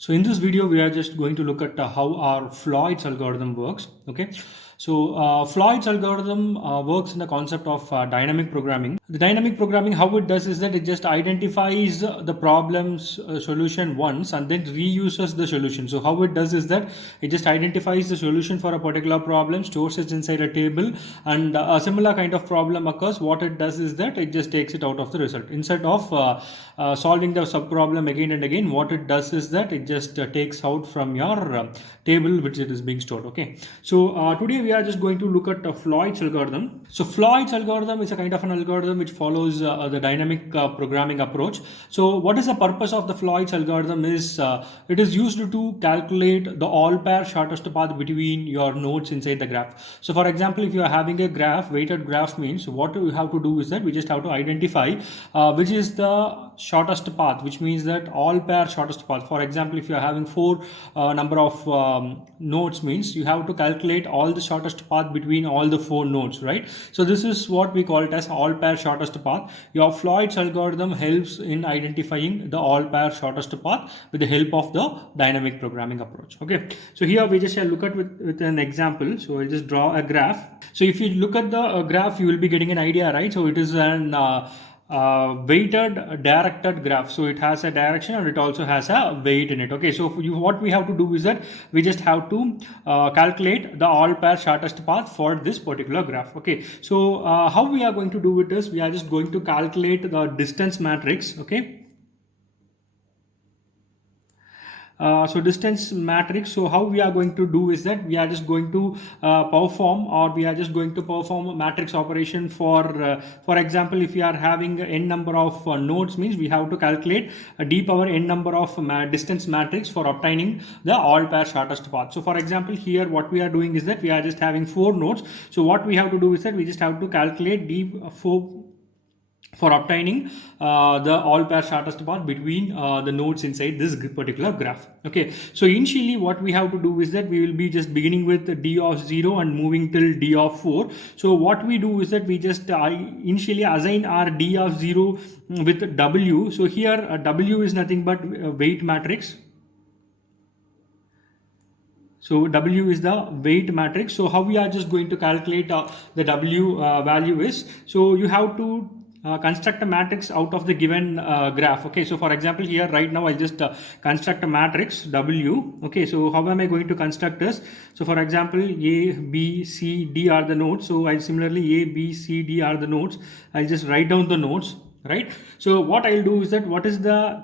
So in this video, we are just going to look at how our Floyd's algorithm works. Okay, so Floyd's algorithm works in the concept of dynamic programming. The dynamic programming, how it does is that it just identifies the problem's solution once and then reuses the solution. So how it does is that it just identifies the solution for a particular problem, stores it inside a table, and a similar kind of problem occurs. What it does is that it just takes it out of the result. Instead of solving the sub problem again and again, what it does is that it just takes out from your table which it is being stored. Okay, so today we are just going to look at Floyd's algorithm. So Floyd's algorithm is a kind of an algorithm which follows the dynamic programming approach. So what is the purpose of the Floyd's algorithm is it is used to calculate the all pair shortest path between your nodes inside the graph. So for example, if you are having a graph, weighted graph means what we have to do is that we just have to identify which is the shortest path, which means that all pair shortest path. For example, if you are having four number of nodes means you have to calculate all the shortest path between all the four nodes, right? So this is what we call it as all pair shortest path. Your Floyd's algorithm helps in identifying the all pair shortest path with the help of the dynamic programming approach. Okay, so here we just shall look at with an example. So I'll just draw a graph. So if you look at the graph, you will be getting an idea, right? So it is an weighted directed graph. So it has a direction and it also has a weight in it. Okay, so what we have to do is that we just have to calculate the all pair shortest path for this particular graph. Okay, so how we are going to do it is we are just going to calculate the distance matrix. Okay, so distance matrix. So how we are going to do is that we are just going to perform a matrix operation for example, if we are having n number of nodes means we have to calculate a d power n number of distance matrix for obtaining the all pair shortest path. So for example, here what we are doing is that we are just having four nodes. So what we have to do is that we just have to calculate d for obtaining the all pair shortest path between the nodes inside this particular graph. Okay, so initially what we have to do is that we will be just beginning with d of 0 and moving till d of 4. So what we do is that we just initially assign our d of 0 with w. So here w is nothing but weight matrix. So W is the weight matrix. So how we are just going to calculate the W value is, so you have to construct a matrix out of the given graph. Okay, so for example, here right now I'll just construct a matrix W. Okay, so how am I going to construct this? So for example, A, B, C, D are the nodes. So I'll similarly A, B, C, D are the nodes. I'll just write down the nodes, right? So what I'll do is that what is the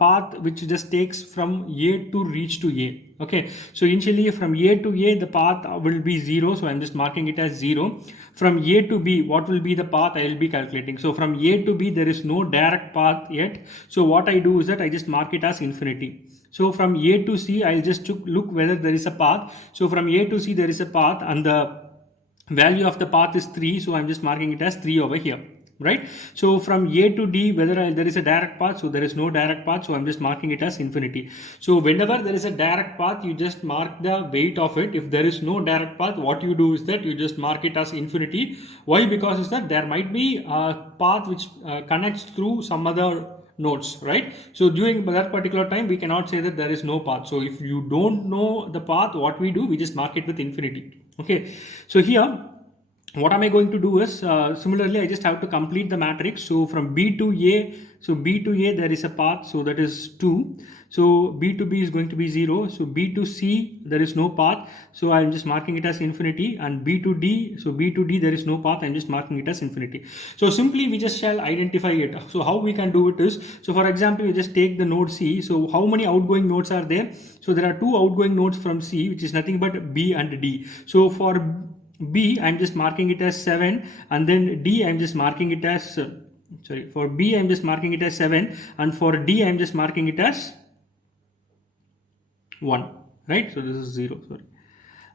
path which just takes from A to reach to A. Okay, so initially from A to A the path will be 0, so I'm just marking it as 0. From A to B, what will be the path I will be calculating? So from A to B there is no direct path yet, so what I do is that I just mark it as infinity. So from A to C I'll just look whether there is a path. So from A to C there is a path and the value of the path is 3, so I'm just marking it as 3 over here, right? So from A to D, whether there is a direct path, so there is no direct path, so I'm just marking it as infinity. So whenever there is a direct path, you just mark the weight of it. If there is no direct path, what you do is that you just mark it as infinity. Why? Because is that there might be a path which connects through some other nodes, right? So during that particular time we cannot say that there is no path. So if you don't know the path, what we do, we just mark it with infinity. Okay, so here what am I going to do is similarly I just have to complete the matrix. So from B to A, so B to A there is a path, so that is 2. So B to B is going to be 0. So B to C there is no path, so I'm just marking it as infinity. And B to D, so B to D there is no path, I'm just marking it as infinity. So simply we just shall identify it. So how we can do it is, so for example you just take the node C. So how many outgoing nodes are there? So there are 2 outgoing nodes from C, which is nothing but B and D. So for B I'm just marking it as 7, and then D I'm just marking it as for B I'm just marking it as 7, and for D I'm just marking it as 1, right? So this is 0, sorry.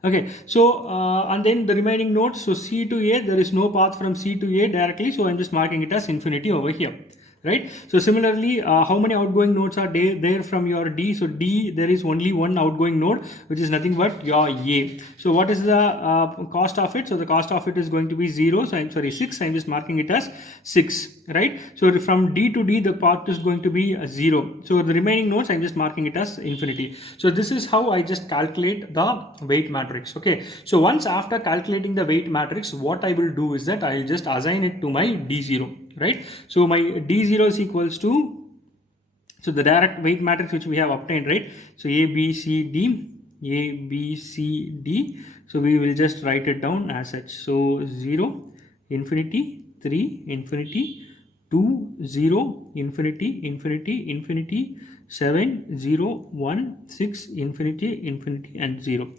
Okay, so and then the remaining nodes, so C to A there is no path from C to A directly, so I'm just marking it as infinity over here, right? So similarly, how many outgoing nodes are there from your D? So D, there is only one outgoing node, which is nothing but your A. So what is the cost of it? So the cost of it is going to be 0. So I'm sorry, 6. I'm just marking it as 6, right? So from D to D, the path is going to be 0. So the remaining nodes, I'm just marking it as infinity. So this is how I just calculate the weight matrix. Okay. So once after calculating the weight matrix, what I will do is that I'll just assign it to my D0, right? So my D0 is equals to, so the direct weight matrix which we have obtained, right? So A, B, C, D, A, B, C, D. So we will just write it down as such. So 0, infinity, 3, infinity, 2, 0, infinity, infinity, infinity, 7, 0, 1, 6, infinity, infinity, and 0.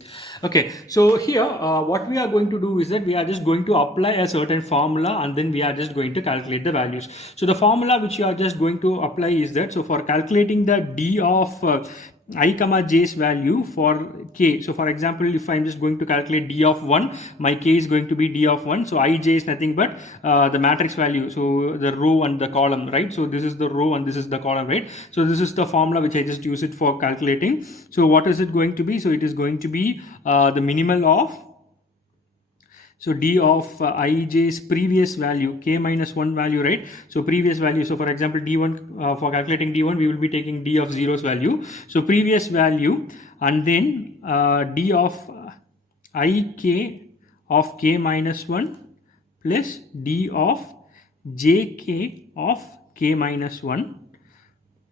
Okay, so here what we are going to do is that we are just going to apply a certain formula and then we are just going to calculate the values. So the formula which you are just going to apply is that, so for calculating the D of I comma j's value for k. So for example, if I'm just going to calculate d of 1, my k is going to be d of 1. So ij is nothing but the matrix value. So the row and the column, right? So this is the row and this is the column, right? So this is the formula which I just use it for calculating. So what is it going to be? So it is going to be the minimal of, so d of ij's previous value, k minus 1 value, right? So previous value. So for example, d1, for calculating d1, we will be taking d of 0's value. So previous value, and then d of ik of k minus 1 plus d of jk of k minus 1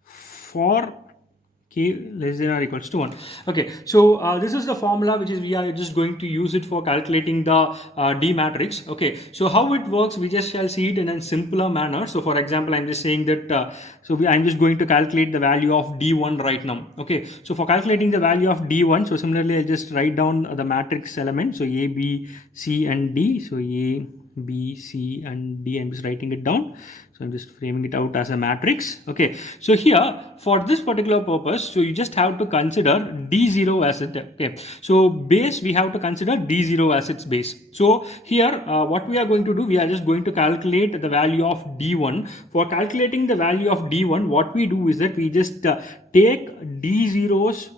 for k less than or equals to 1. Okay, so this is the formula which is we are just going to use it for calculating the D matrix. Okay, so how it works, we just shall see it in a simpler manner. So for example, I'm just saying that I'm just going to calculate the value of D1 right now. Okay, so for calculating the value of D1, so similarly I'll just write down the matrix element. So A, B, C and D. So A, B, C and D, I'm just writing it down. So I'm just framing it out as a matrix. Okay, so here for this particular purpose, so you just have to consider D0 as it. Okay, so base, we have to consider D0 as its base. So here what we are going to do, we are just going to calculate the value of D1. For calculating the value of D1, what we do is that we just take D0's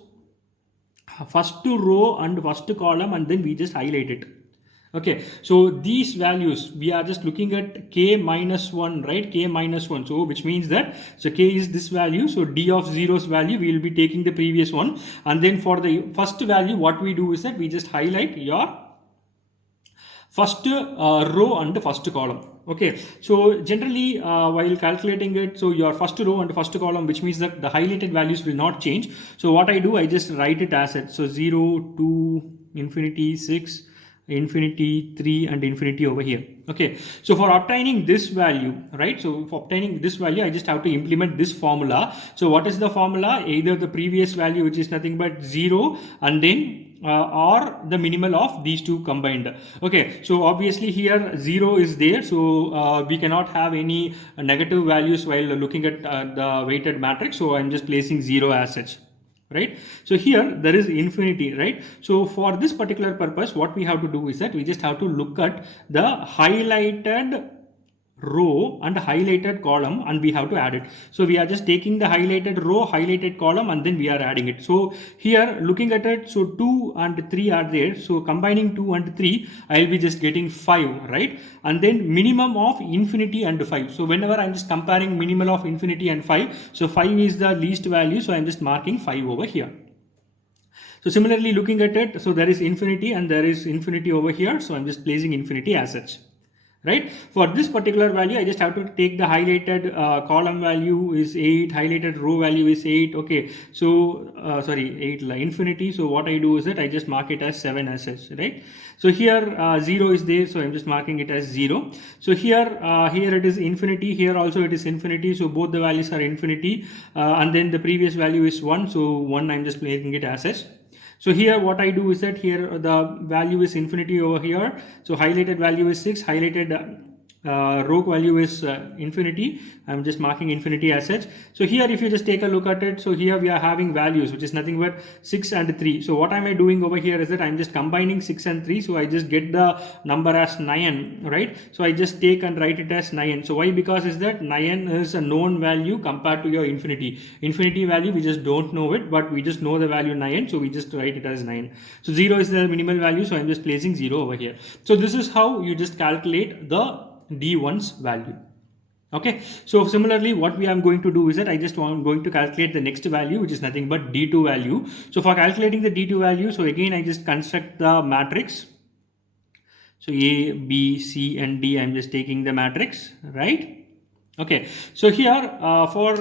first row and first column and then we just highlight it. Okay, so these values, we are just looking at k minus 1, right? K minus 1. So which means that, so k is this value. So d of 0's value, we will be taking the previous one. And then for the first value, what we do is that we just highlight your first row and the first column. Okay, so generally while calculating it, so your first row and first column, which means that the highlighted values will not change. So what I do, I just write it as it. So 0, 2, infinity, 6, infinity, 3 and infinity over here. Okay, so for obtaining this value, right? So for obtaining this value, I just have to implement this formula. So what is the formula? Either the previous value, which is nothing but 0, and then or the minimal of these two combined. Okay, so obviously here 0 is there, so we cannot have any negative values while looking at the weighted matrix. So I'm just placing 0 as such. Right, so here there is infinity, right? So for this particular purpose, what we have to do is that we just have to look at the highlighted row and highlighted column and we have to add it. So we are just taking the highlighted row, highlighted column and then we are adding it. So here looking at it, so 2 and 3 are there. So combining 2 and 3, I will be just getting 5, right? And then minimum of infinity and 5. So whenever I'm just comparing minimal of infinity and 5, so 5 is the least value. So I'm just marking 5 over here. So similarly looking at it, so there is infinity and there is infinity over here. So I'm just placing infinity as such. Right, for this particular value, I just have to take the highlighted column value is 8, highlighted row value is 8. Okay, so 8 infinity. So what I do is that I just mark it as 7 as such, right? So here 0 is there, so I'm just marking it as 0. So here it is infinity, here also it is infinity, so both the values are infinity, and then the previous value is 1, so 1 I'm just making it as such. So here what I do is that here the value is infinity over here. So highlighted value is 6, highlighted row value is infinity. I'm just marking infinity as such. So here if you just take a look at it, so here we are having values which is nothing but 6 and 3. So what am I doing over here is that I'm just combining 6 and 3, so I just get the number as 9, right? So I just take and write it as 9. So why? Because is that 9 is a known value compared to your infinity value. We just don't know it, but we just know the value 9, so we just write it as 9. So 0 is the minimal value, so I'm just placing 0 over here. So this is how you just calculate the D1's value. Okay, so similarly what we are going to do is that I just going to calculate the next value, which is nothing but D2 value. So for calculating the D2 value, so again I just construct the matrix. So A, B, C and D, I'm just taking the matrix, right? Okay, so here for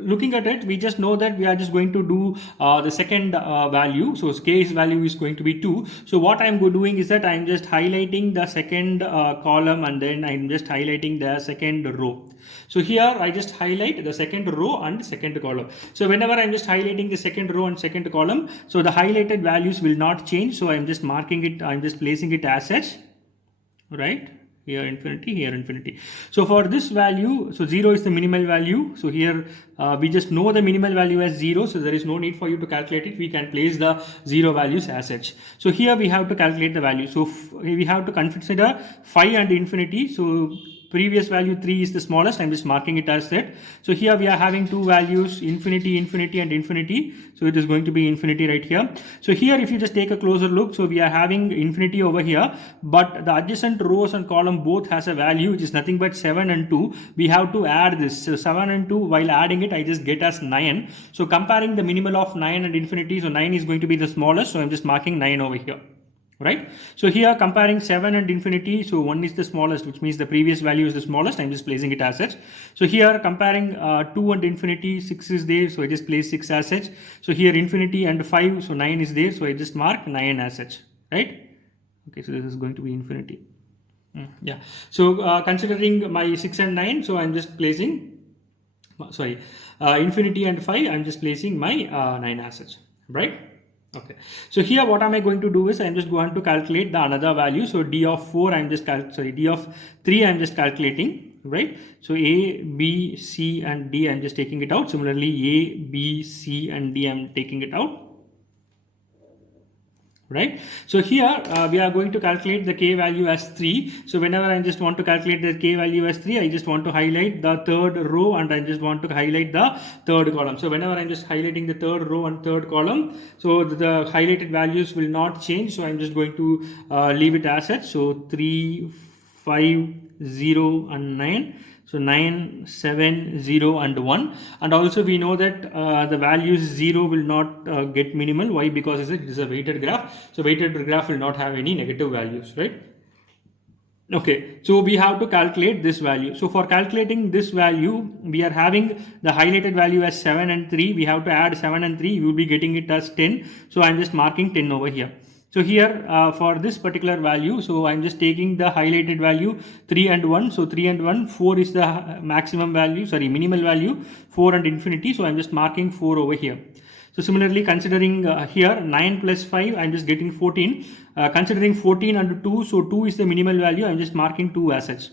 looking at it, we just know that we are just going to do the second value. So K's value is going to be 2. So what I'm doing is that I'm just highlighting the second column, and then I'm just highlighting the second row. So here I just highlight the second row and second column. So whenever I'm just highlighting the second row and second column, so the highlighted values will not change. So I'm just marking it, I'm just placing it as such, right? Here infinity. So for this value, so 0 is the minimal value. So here we just know the minimal value as 0, so there is no need for you to calculate it. We can place the 0 values as such. So here we have to calculate the value. So we have to consider 5 and infinity. So previous value 3 is the smallest. I'm just marking it as that. So here we are having two values, infinity and infinity. So it is going to be infinity right here. So here if you just take a closer look, so we are having infinity over here, but the adjacent rows and column both has a value which is nothing but 7 and 2. We have to add this. So 7 and 2, while adding it I just get as 9. So comparing the minimal of 9 and infinity, so 9 is going to be the smallest, so I'm just marking 9 over here. Right? So here comparing 7 and infinity, so 1 is the smallest, which means the previous value is the smallest. I'm just placing it as such. So here comparing 2 and infinity, 6 is there, so I just place 6 as such. So here infinity and 5, so 9 is there, so I just mark 9 as such, right? Okay, so this is going to be infinity. Yeah, so considering my 6 and 9, so I'm just placing, infinity and 5, I'm just placing my 9 as such, right? Okay, so here what am I going to do is I'm just going to calculate the another value. So D of 4, I'm just D of 3, I'm just calculating, right? So A, B, C and D, I'm just taking it out. Similarly A, B, C and D, I'm taking it out, right? So here we are going to calculate the K value as 3. So whenever I just want to calculate the K value as 3, I just want to highlight the third row and I just want to highlight the third column. So whenever I'm just highlighting the third row and third column, so the highlighted values will not change. So I'm just going to leave it as such. So 3, 5, 0 and 9. So 9, 7, 0 and 1. And also we know that the values 0 will not get minimal. Why? Because it is a weighted graph. So weighted graph will not have any negative values, right? Okay, so we have to calculate this value. So for calculating this value, we are having the highlighted value as 7 and 3. We have to add 7 and 3. You will be getting it as 10. So I'm just marking 10 over here. So here for this particular value, so I'm just taking the highlighted value 3 and 1. So 3 and 1, 4 is the maximum value, minimal value, 4 and infinity. So I'm just marking 4 over here. So similarly, considering here 9 plus 5, I'm just getting 14. Considering 14 and 2, so 2 is the minimal value. I'm just marking 2 as such.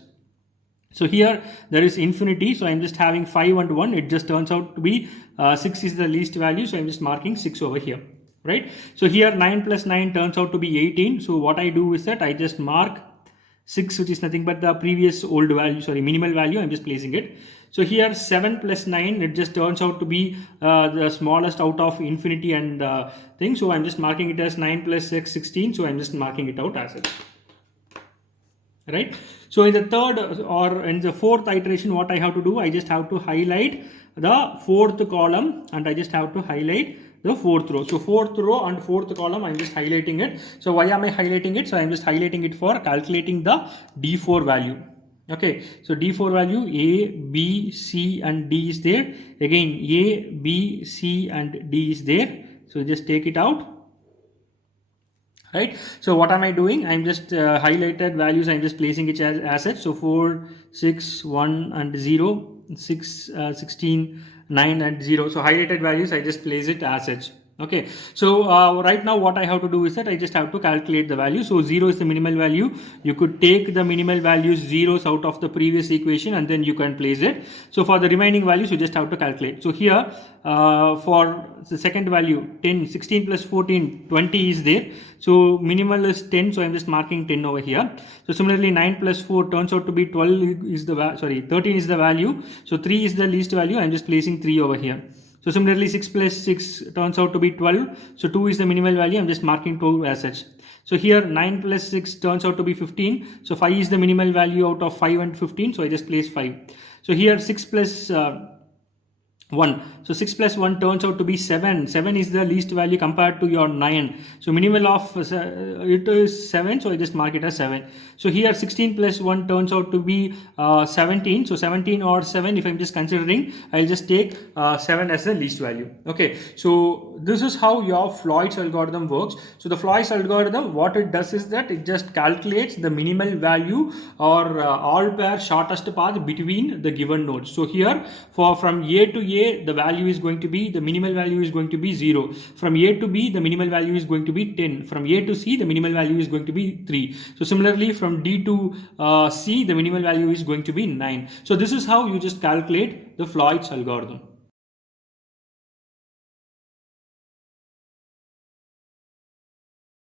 So here there is infinity, so I'm just having 5 and 1. It just turns out to be 6 is the least value, so I'm just marking 6 over here. Right? So here 9 plus 9 turns out to be 18. So what I do is that I just mark 6, which is nothing but the previous old value, minimal value. I'm just placing it. So here 7 plus 9, it just turns out to be the smallest out of infinity and thing. So I'm just marking it as 9 plus 6, 16. So I'm just marking it out as it. Right? So in the third or in the fourth iteration, what I have to do, I just have to highlight the fourth column and I just have to highlight the fourth row. So fourth row and fourth column, I'm just highlighting it. So why am I highlighting it? So I'm just highlighting it for calculating the D4 value. Okay, so D4 value A, B, C and D is there. Again A, B, C and D is there. So just take it out. Right, so what am I doing? I'm just highlighted values, I'm just placing it as such. So 4, 6, 1 and 0, 6, 16, 9 and 0. So highlighted values, I just place it as such. Okay, so right now what I have to do is that I just have to calculate the value. So 0 is the minimal value. You could take the minimal values zeros out of the previous equation and then you can place it. So for the remaining values, you just have to calculate. So here for the second value 10, 16 plus 14, 20 is there. So minimal is 10, so I'm just marking 10 over here. So similarly 9 plus 4 turns out to be 12 is the 13 is the value. So 3 is the least value. I'm just placing 3 over here. So similarly 6 plus 6 turns out to be 12. So 2 is the minimal value. I'm just marking 2 as such. So here 9 plus 6 turns out to be 15. So 5 is the minimal value out of 5 and 15. So I just place 5. So here 6 plus 1. So 6 plus 1 turns out to be 7. 7 is the least value compared to your 9. So minimal of it is 7. So I just mark it as 7. So here 16 plus 1 turns out to be 17. So 17 or 7, if I'm just considering, I'll just take 7 as the least value. Okay. So this is how your Floyd's algorithm works. So the Floyd's algorithm, what it does is that it just calculates the minimal value or all pair shortest path between the given nodes. So here from A to A, the value is going to be, the minimal value is going to be 0. From A to B, the minimal value is going to be 10. From A to C, the minimal value is going to be 3. So similarly, from D to C, the minimal value is going to be 9. So this is how you just calculate the Floyd's algorithm.